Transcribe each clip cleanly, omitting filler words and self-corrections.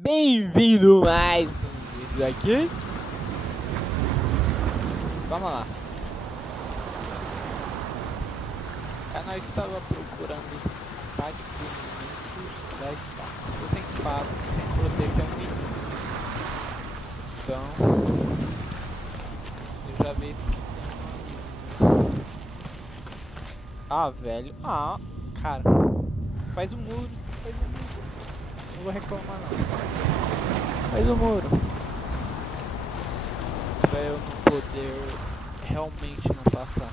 Bem-vindo mais um vídeo aqui. Vamos lá. Nós estava procurando os packs bonitos da espada. Eu sem espada, sem proteção nenhuma. Então, eu já vi que tem uma... Ah, velho. Ah, cara. Faz um muro. Faz um muro. Não vou reclamar não. Faz um muro. Pra eu não poder realmente não passar.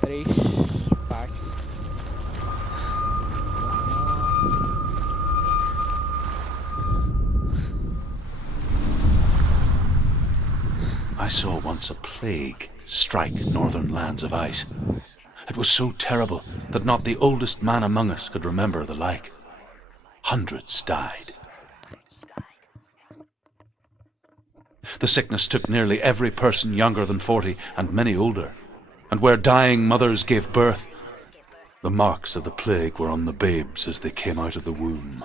Três partes. I saw once a plague strike northern lands of ice. It was so terrible that not the oldest man among us could remember the like. Hundreds died. The sickness took nearly every person younger than 40 and many older. And where dying mothers gave birth, the marks of the plague were on the babes as they came out of the womb.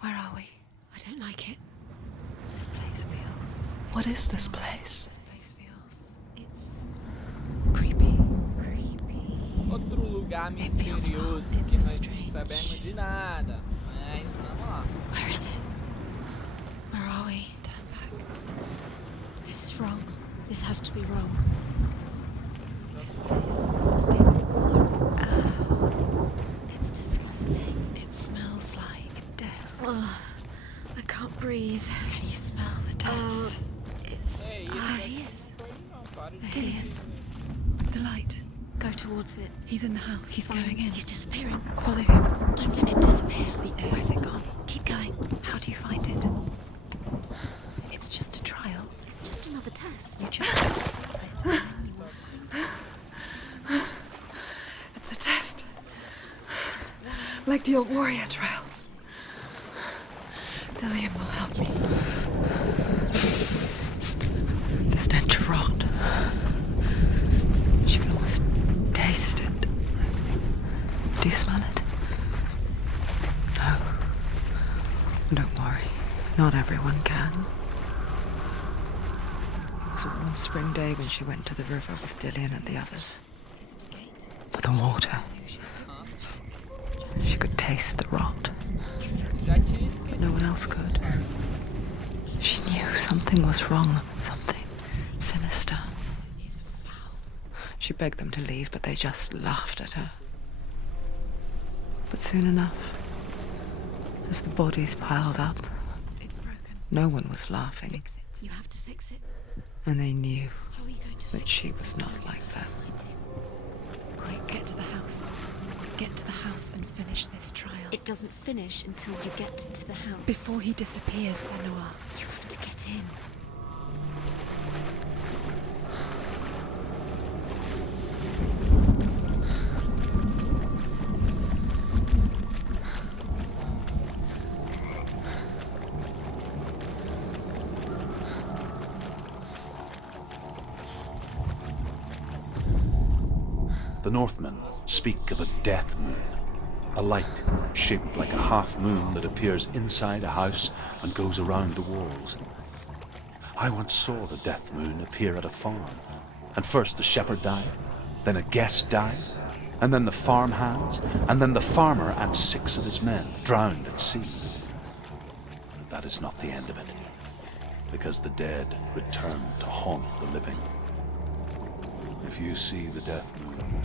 Where are we? I don't like it. This place feels... What is this place? This place feels... It's... creepy. Outro lugar It feels misterioso wrong, it que feels nós não strange. sabemos de nada. Mas vamos lá. Where is it? Where are we? Turn back. This is wrong. This has to be wrong. This place stinks. Oh, it's disgusting. It smells like death. Oh, I can't breathe. Can you smell the death? It's... he is. There he is. The light. Go towards it. He's in the house. He's going in. He's disappearing. Follow him. Don't let him disappear. The air. Where's it gone? Keep going. How do you find it? It's just a trial. It's just another test. You just have to solve it. And then you will find it. It's a test. Like the old warrior trials. Dillian will help me. The stench of rot. She can almost taste it. Do you smell it? No. Don't worry. Not everyone can. It was a warm spring day when she went to the river with Dillian and the others. But the water. She could taste the rot. But no one else could. She knew something was wrong. Something sinister. She begged them to leave, but they just laughed at her. But soon enough, as the bodies piled up, It's broken. no one was laughing, Fix it. You have to fix it. and they knew How are you going to that fix she it? was not like that. Find him. Quick, get to the house. Get to the house and finish this trial. It doesn't finish until you get to the house. Before he disappears, Senua. You have to get in. The Northmen speak of a death moon, a light shaped like a half moon that appears inside a house and goes around the walls. I once saw the death moon appear at a farm, and first the shepherd died, then a guest died, and then the farm hands, and then the farmer and 6 of his men drowned at sea. But that is not the end of it, because the dead return to haunt the living. If you see the death moon,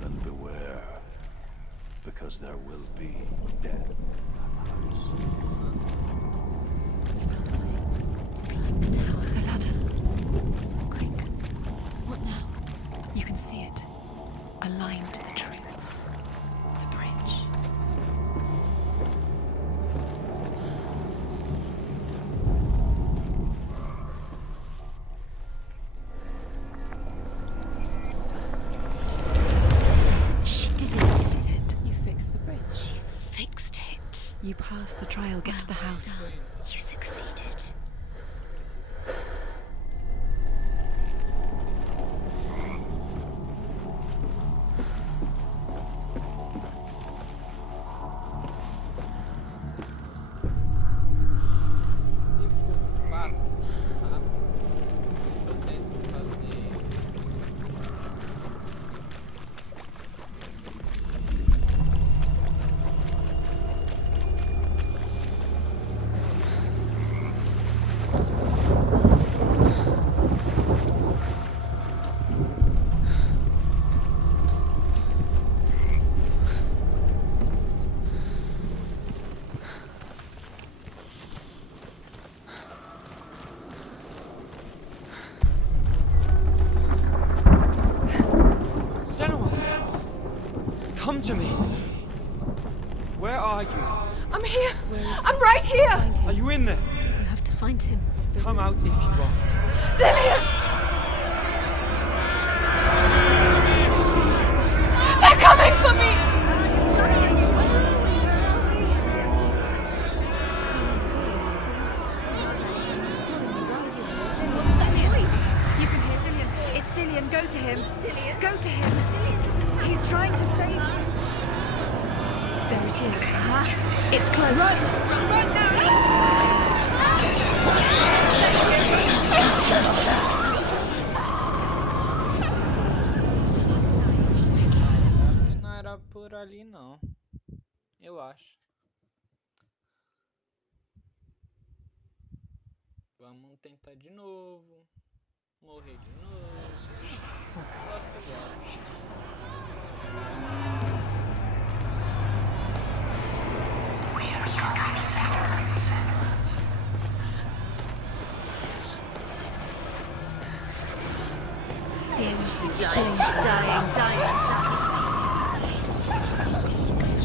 then beware, because there will be death in the house. To climb the tower. The ladder. Quick. What now? You can see it. A line to the truth. The bridge. pass the trial, get to the house. Done. You succeeded. Se for fácil, rápido, eu tento fazer. Senua! Come to me! Where are you? I'm here! I'm right here! Are you in there? You have to find him. Come out if you are. Dillian! It's too much. They're coming for me! You're dying. It's too much. Someone's calling you. Someone's calling you. Where are you? What's that voice? You can hear Dillian. It's Dillian. Go to him. Dillian? Go to him. Dillian doesn't sound. He's trying to save you. There it is. It's close. Run now! Acho que não era por ali não. Eu acho. Vamos tentar de novo. Morrer de novo. Gosto.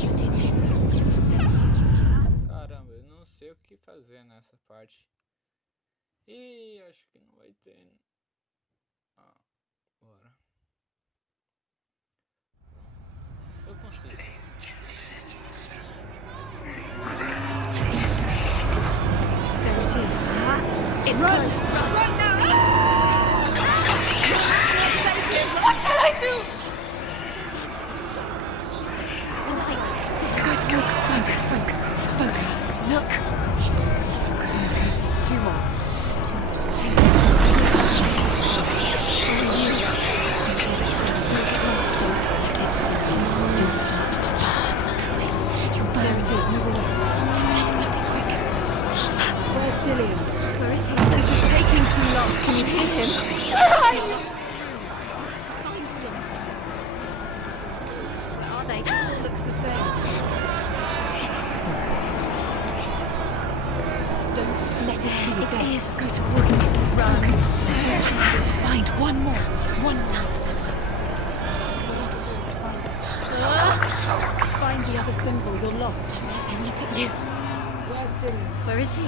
You did this. You did this. Caramba, eu não sei o que fazer nessa parte. Ih, acho que não vai ter. Ah, bora. Eu consigo. There it is. It's close. Run now! What shall I do? The light. Go towards it. Focus. Look. Focus. Two more. You'll start to burn. You'll burn. There it is. Move away. Don't let it look quick. Where's Dillian? Where is he? This is taking too long. Can you hear him? Lost. You have to find them. Where are they? It all looks the same. Don't let it see you It dead. is. Go towards it. Run. Focus. You have to find one more. One more. Done so. Don't get lost. Find the other symbol. You're lost. Let him look at you. Where's Dillian? Where is he?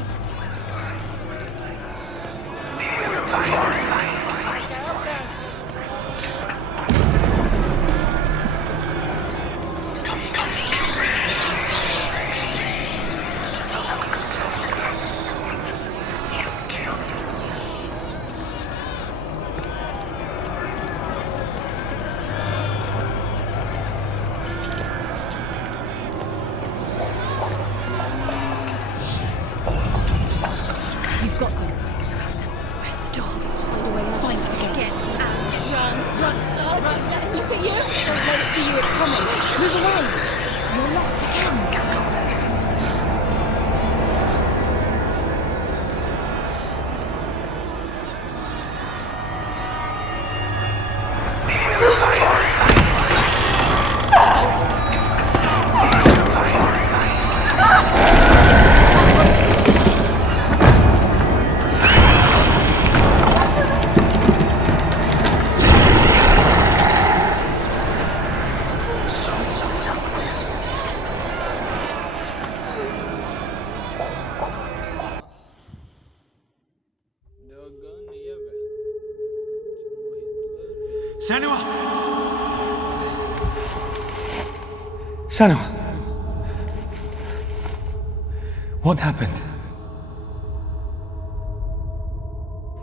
You've got them. You have them. Where's the door? Find a way out. Find the gate. Get out. Run. Run. Oh, don't let him look at you. Don't let it see you. It's coming. Move away. You're lost again. Deu agonia, velho. Deixa eu morrer 2 vezes. Senua! Senua! What happened?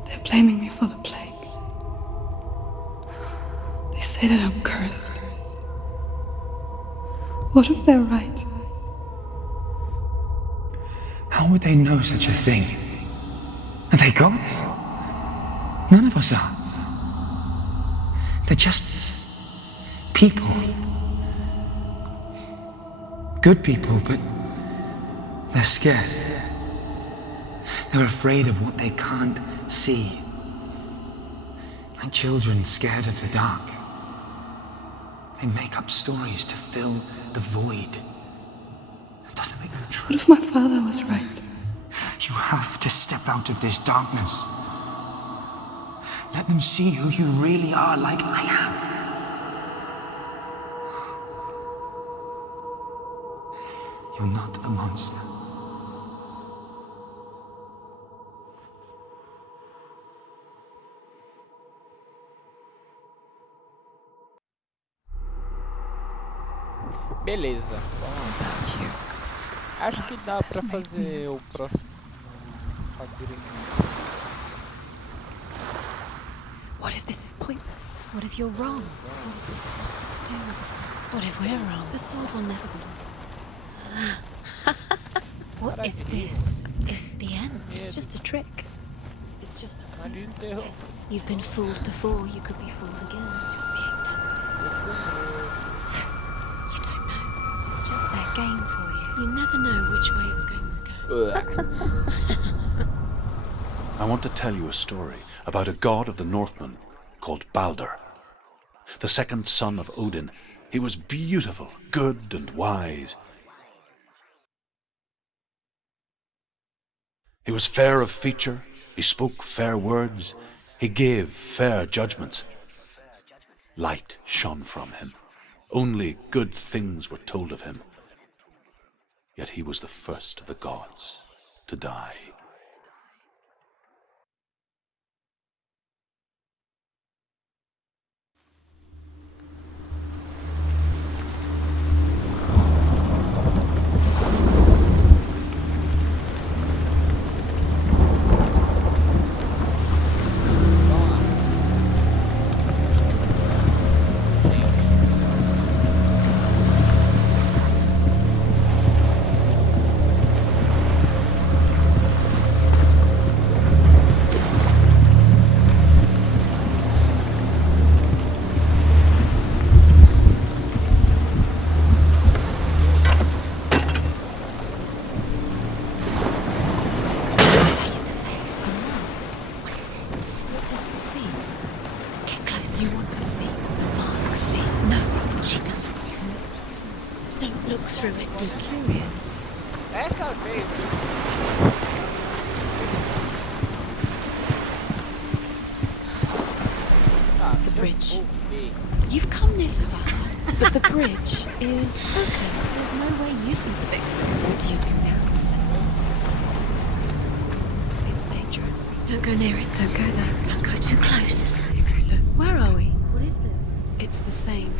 They're blaming me for the plague. They say that I'm cursed. What if they're right? How would they know such a thing? Are they gods? None of us are. They're just people. Good people, but they're scared. They're afraid of what they can't see. Like children scared of the dark. They make up stories to fill the void. That doesn't make them true. What if my father was right? You have to step out of this darkness. Let them see who you really are, like I have. You're not a monster. Beleza, vamos lá. Without you. Acho que dá pra fazer o próximo labirinto. What if this is pointless? What if you're wrong? What if this has nothing to do with the sword? What if we're wrong? The sword will never belong to us. What if this is the end? It's just a trick. It's just a pretense. You've been fooled before, you could be fooled again. You're being tested. You don't know. It's just their game for you. You never know which way it's going to go. I want to tell you a story about a god of the Northmen called Balder. The second son of Odin. He was beautiful, good and wise. He was fair of feature, he spoke fair words, he gave fair judgments. Light shone from him. Only good things were told of him. Yet he was the first of the gods to die. Essa vez, The bridge. You've come this far, but the bridge is broken. There's no way you can fix it. What do you do now, Sam? It's dangerous. Don't go near it. Don't go there. Don't go too close. Where are we? What is this? It's the same.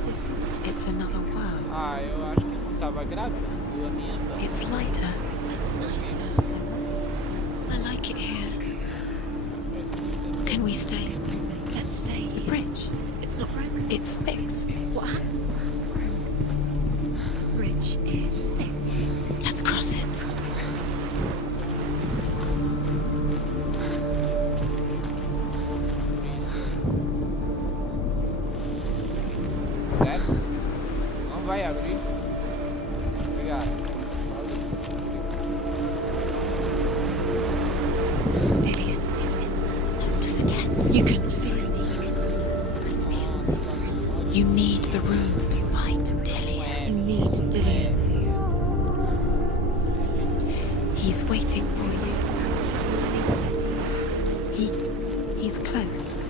Different. It's another world. eu acho que não tava gravando a minha. It's lighter. It's nicer. I like it here. Can we stay? Let's stay. The bridge. It's not broken. It's fixed. What happened? Bridge is fixed. Let's cross it. Sério? Não vai abrir? Obrigado. Dillian is in there. Don't forget. You can feel it. You need the runes to fight Dillian. You need Dillian. He's waiting for you. He said he's close. He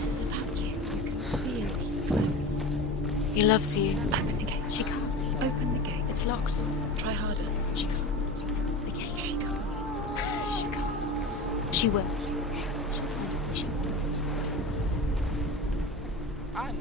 cares about you. You can feel he's close. He loves you. Open the gate. She can't. Open the gate. It's locked. Try harder. She can't. The gate. She can't. She can't. She will. She'll find it. She will. Ah, não.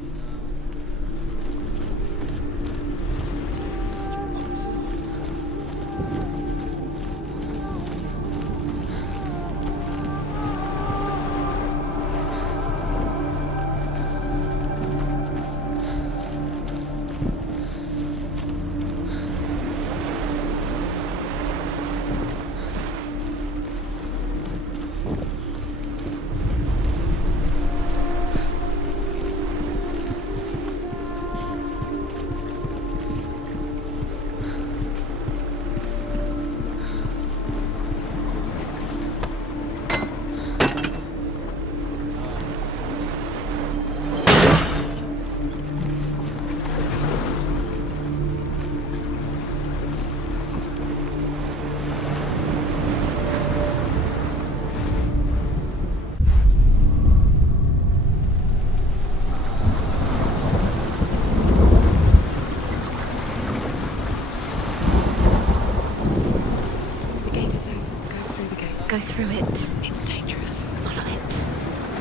through it. It's dangerous. Follow it.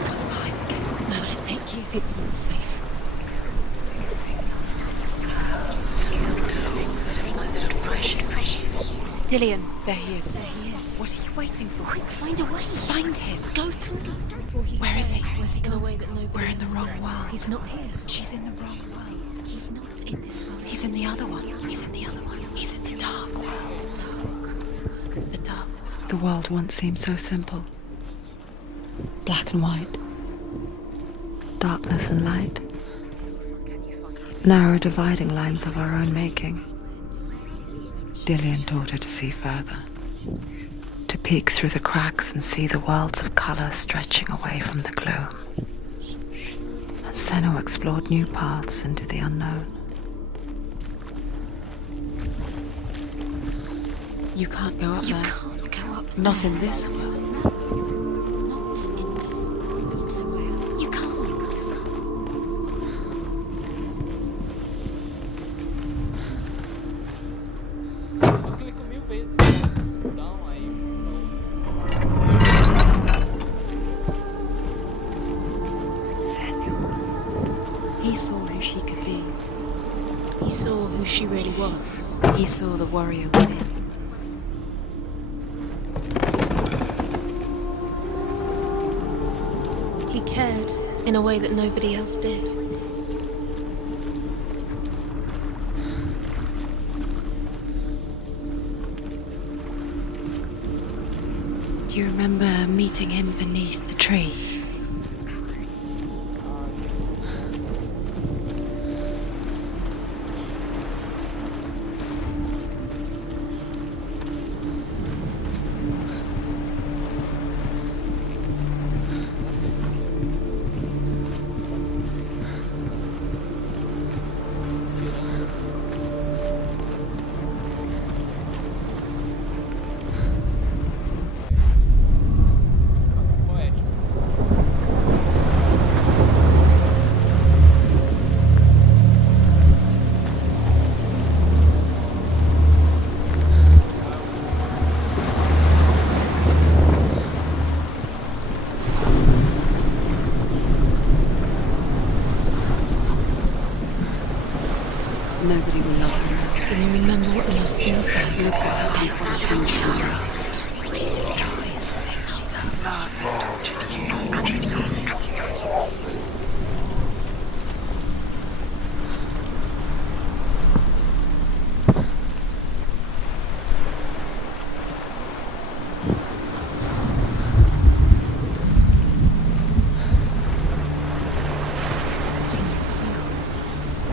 What's behind the gate? Where will it take you? It's not safe. Dillian. There he is. There he is. What are you waiting for? Quick, find a way. Find him. Go through. Where is he? Where's he going? We're in the wrong world. He's not here. She's in the wrong world. He's not in this world. He's in the other one. He's in the other one. He's in the dark world. The dark. The dark. The world once seemed so simple. Black and white. Darkness and light. Narrow dividing lines of our own making. Dillian taught her to see further. To peek through the cracks and see the worlds of colour stretching away from the gloom. And Senna explored new paths into the unknown. You can't go up there. You can't go up there. Not in this world. Not in this world. You can't. Eu clico 1000 vezes. Então aí. He saw who she could be. He saw who she really was. He saw the warrior within. He cared in a way that nobody else did. Do you remember meeting him beneath the tree? Nobody will love her. Can you remember what love feels like? Look what happens to the things she loves. She destroys the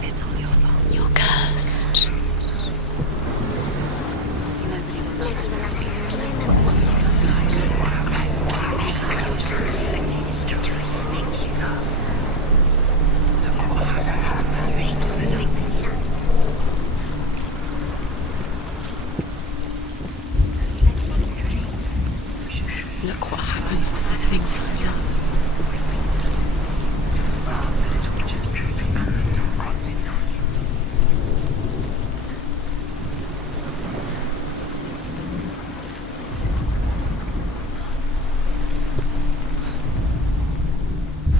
It's all your fault. You're cursed. Look what happens to the things I love.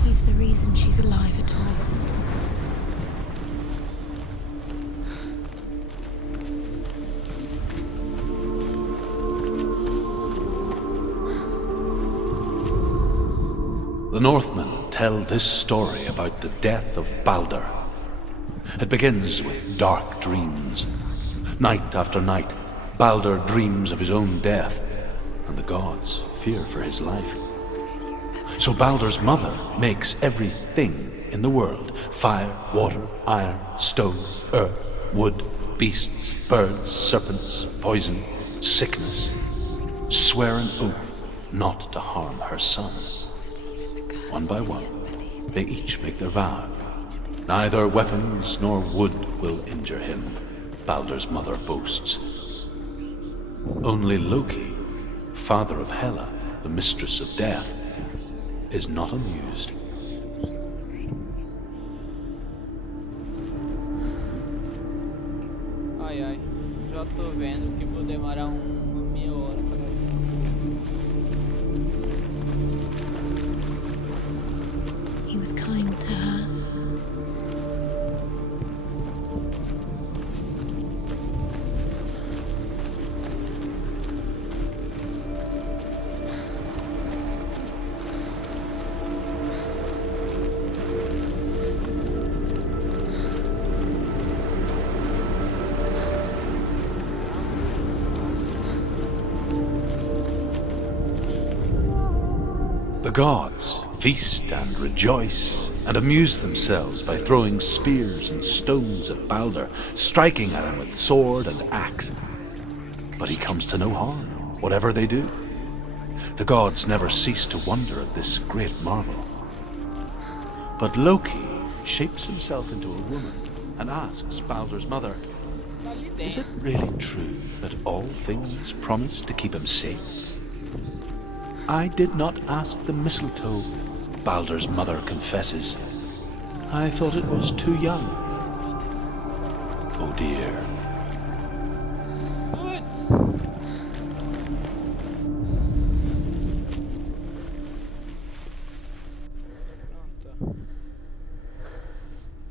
He's the reason she's alive at all. The Northmen tell this story about the death of Baldur. It begins with dark dreams. Night after night, Baldur dreams of his own death, and the gods fear for his life. So Baldur's mother makes everything in the world: fire, water, iron, stone, earth, wood, beasts, birds, serpents, poison, sickness, swear an oath not to harm her son. One by one, they each make their vow. Neither weapons nor wood will injure him, Baldur's mother boasts. Only Loki, father of Hela, the mistress of death, is not amused. Ai ai, já tô vendo que vou demorar uma meia hora pra fazer isso. was kind to her. The gods feast and rejoice and amuse themselves by throwing spears and stones at Balder, striking at him with sword and axe. But he comes to no harm, whatever they do. The gods never cease to wonder at this great marvel. But Loki shapes himself into a woman and asks Balder's mother, "Is it really true that all things promise to keep him safe?" "I did not ask the mistletoe," Balder's mother confesses. "I thought it was too young." Oh dear.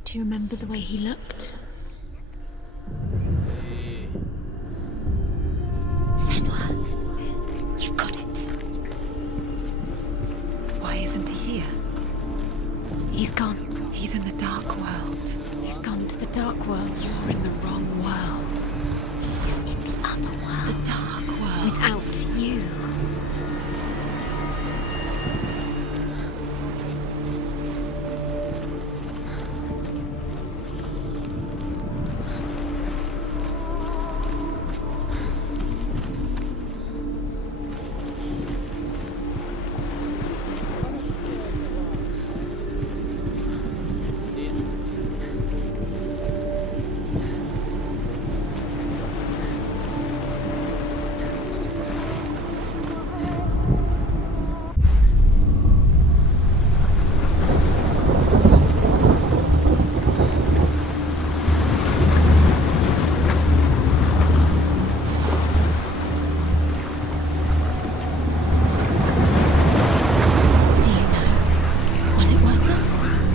Do you remember the way he looked? Senua, you've got it. Why isn't he here? He's gone. He's in the dark world. He's gone to the dark world. You're in the wrong world. He's in the other world. The dark world. Without you.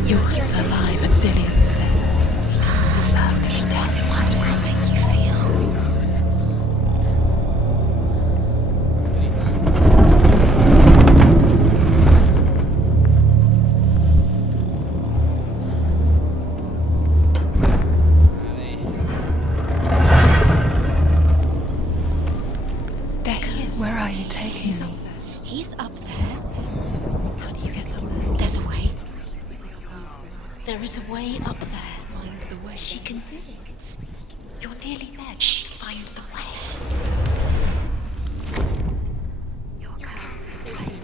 You're still alive and Dillion's dead. He doesn't deserve to be dead. How does that make you feel? There he is. Where are you taking me? He's up there. How do you get up there? There's a way. There is a way up there. Find the way. She can do it. You're nearly there. Just find the way. Your curse is right.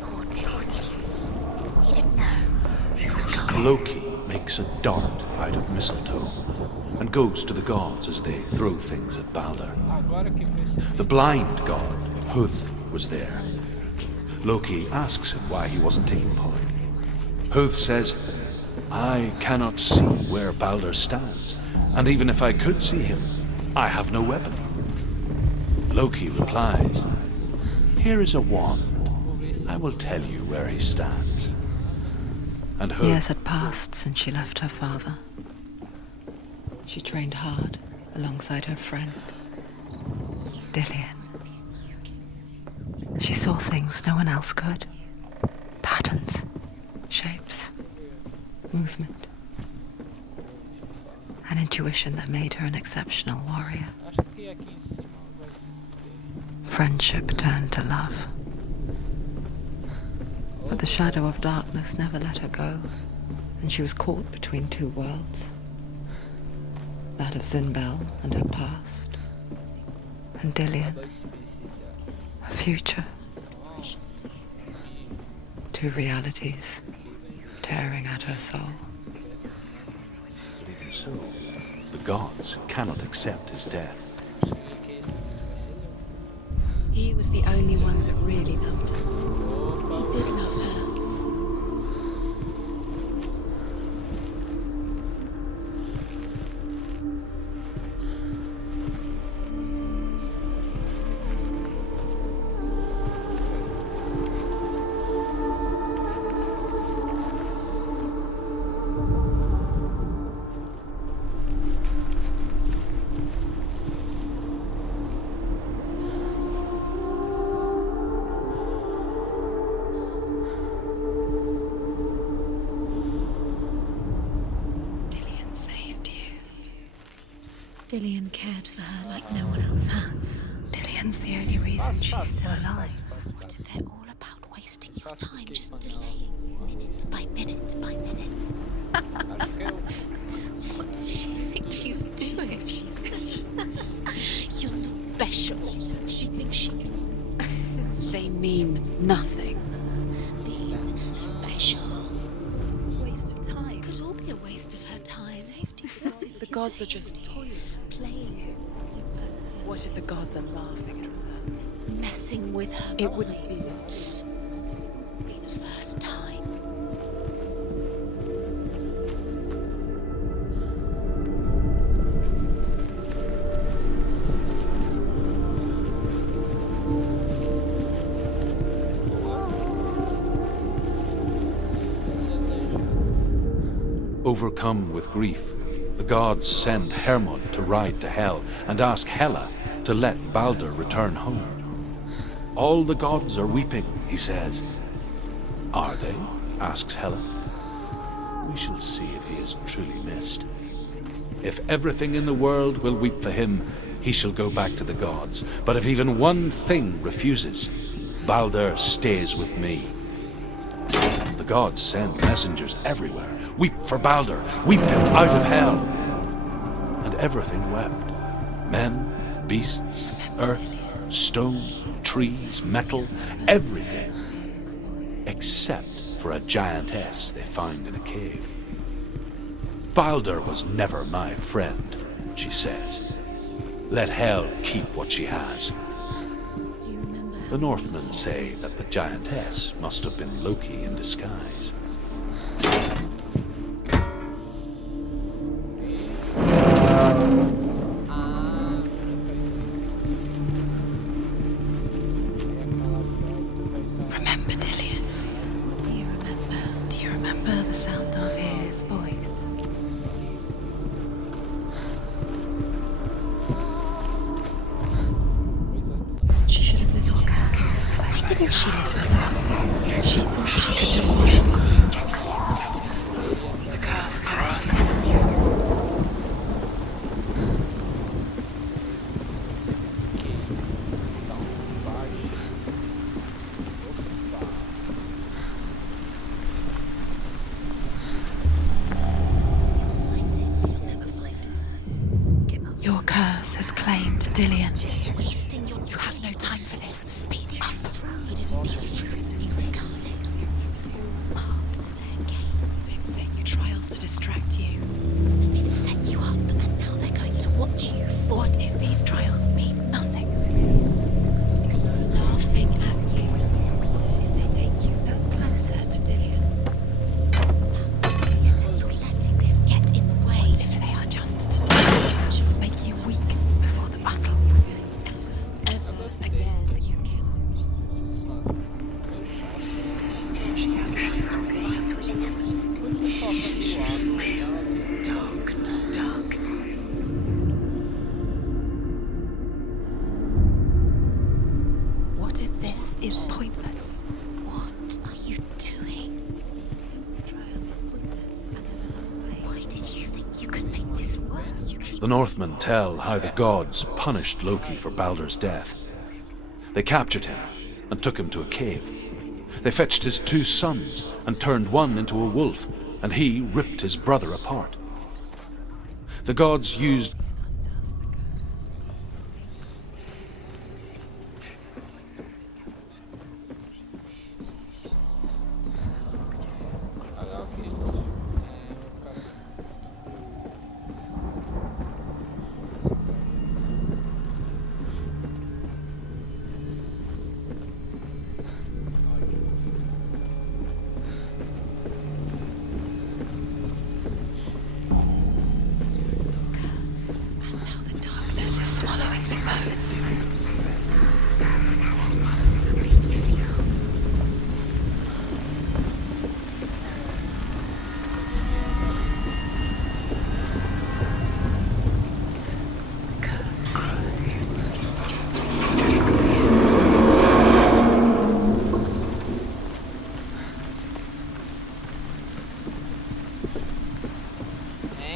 Poor Dillion. He didn't know he was coming. Loki makes a dart out of mistletoe and goes to the gods as they throw things at Balder. The blind god, Huth, was there. Loki asks him why he wasn't taking part. Huth says, "I cannot see where Balder stands, and even if I could see him, I have no weapon." Loki replies, "Here is a wand. I will tell you where he stands." And Huth... Years had passed since she left her father. She trained hard alongside her friend, Dillion. She saw things no one else could. Patterns, shapes, movement. An intuition that made her an exceptional warrior. Friendship turned to love. But the shadow of darkness never let her go, and she was caught between two worlds. That of Zinbel and her past, and Dillion, her future. Two realities tearing at her soul. But even so, the gods cannot accept his death. He was the only one that really loved her. He did love her. Dillian cared for her like no one else has. Dillian's the only reason she's still alive. What if they're all about wasting your time, just delaying minute by minute by minute? What does she think she's doing? You're not special. She thinks she can. They mean nothing. Being special. Waste of time. Could all be a waste of her time. What if the gods are just toying? Playing. What if the gods are laughing at her? Messing with her. It wouldn't be Be the first time. Overcome with grief, the gods send Hermod to ride to Hell and ask Hela to let Balder return home. All the gods are weeping, he says. Are they? Asks Hela. We shall see if he is truly missed. If everything in the world will weep for him, he shall go back to the gods. But if even one thing refuses, Balder stays with me. The gods send messengers everywhere. Weep for Balder, weep him out of Hell. And everything wept. Men, beasts, earth, stone, trees, metal, everything. Except for a giantess they found in a cave. Balder was never my friend, she says. Let Hel keep what she has. The Northmen say that the giantess must have been Loki in disguise. Remember Dillian? Do you remember? Do you remember the sound of his voice? She should have listened to her. Why didn't she listen to her? She thought she could defeat The curse carries enemy. Your curse has claimed Dillian. wasting your time. You have no time for this. Speed is These rooms people's carnage. It's all part of their game. They've set you trials to distract you. They've set you up and now they're going to watch you for What if these trials mean nothing? laughing at you. What if they take you no closer to Dillian? You're letting this get in the way. What if they are just to make you weak before the battle? Ever again. You kill. What if this is pointless? What are you doing? Why did you think you could make this work? The Northmen tell how the gods punished Loki for Balder's death. They captured him and took him to a cave. They fetched his 2 sons and turned one into a wolf, and he ripped his brother apart. The gods used Curse.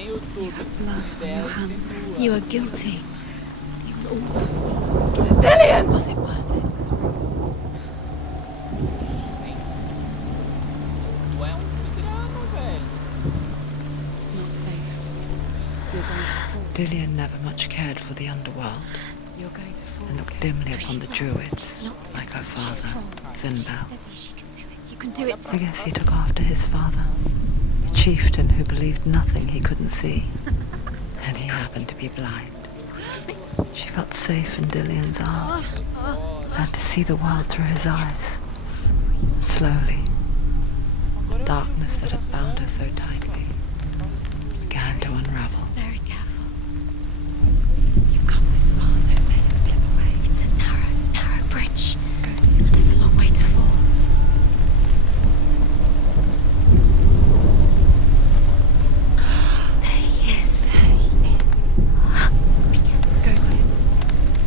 tem o You tudo have blood on your dela e hands. tem You o are guilty. You will always. Dillian! Was it worth it? Tu é drama, velho. It's not safe. You're going to fall. Dillian never much cared for the underworld You're going to fall. and looked okay? dimly No, upon she's the not. druids, She's not like her guilty. She's father, strong. She's Sinbad. steady. She can do it. You can do it. I guess he took after his father, the chieftain who believed nothing he couldn't see. And he happened to be blind. She felt safe in Dillian's arms, and to see the world through his eyes. Slowly, the darkness that had bound her so tightly began to unravel. Very careful. You've come this far. Don't let him slip away. It's a narrow bridge. And there's a long way to fall. There he is. Be careful. Go to him.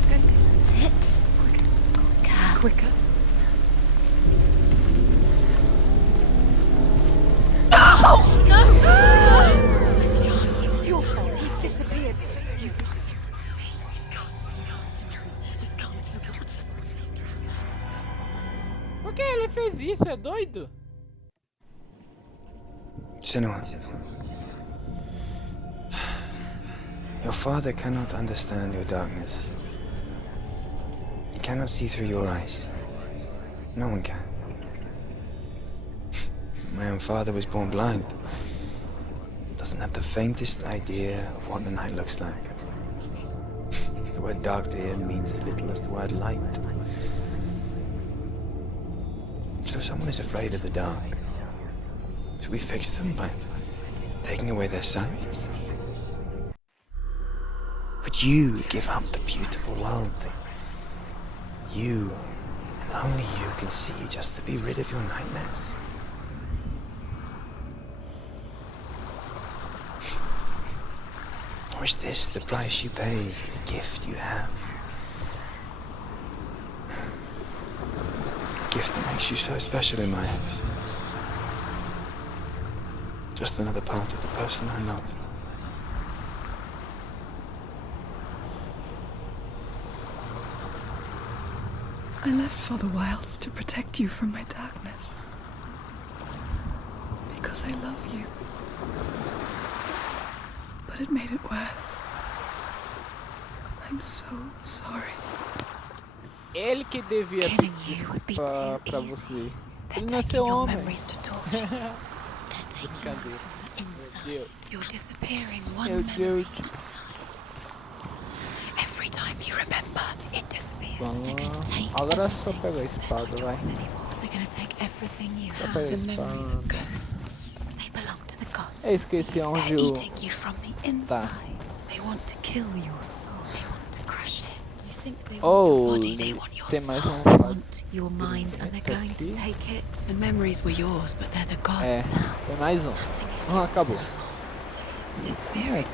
Go to him. That's it. Quicker. Quicker. Where's he gone? It's your fault. He's disappeared. You've lost him to the sea. He's gone. You've lost him to the... He's gone to the water. He's drowned. Por que ele fez isso? É doido? Senua, your father cannot understand your darkness. He cannot see through your eyes. No one can. My own father was born blind. Doesn't have the faintest idea of what the night looks like. The word dark to him means as little as the word light. So someone is afraid of the dark. Should we fix them by taking away their sight? Would you give up the beautiful world that you, and only you, can see just to be rid of your nightmares? Or is this the price you pay for the gift you have? A gift that makes you so special in my eyes. Just another part of the person I love. I left for the wilds to protect you from my darkness. Because I love you. But it made it worse. I'm so sorry. Ele que devia Killing pedir you would be pra too easy. você. They're Ele taking nasceu your homem. memories to torture. They're taking Brincadeira. you inside. Deus. You're disappearing one Meu memory Deus. at a time. Every time you remember, it disappears. Vamos They're going to take agora só everything. pegar a espada, vai. They're going to take everything you Só have. pegar a The memories espada. of ghosts. They belong to the gods. Eu esqueci They're onde o... eating you from the inside. They want to kill your soul. They want to crush it. You think they want Oh, your body? They want your tem mais soul. um They fato. want your mind, and they're going to take it. The memories were yours, but they're the É, gods now. tem mais um. Nothing is Ah, yours acabou. now. It's disappearing.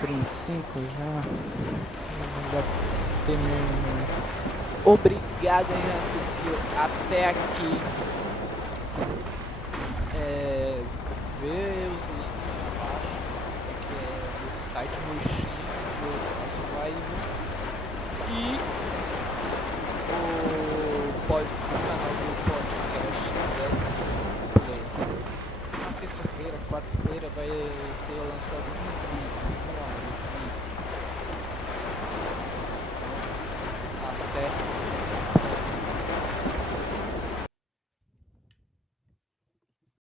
35 já. Não dá pra ter mesmo. Obrigado em assistir até aqui. Vê os links abaixo, que é do site roxinho do nosso live e o canal do podcast Play. Na terça-feira, quarta-feira vai ser lançado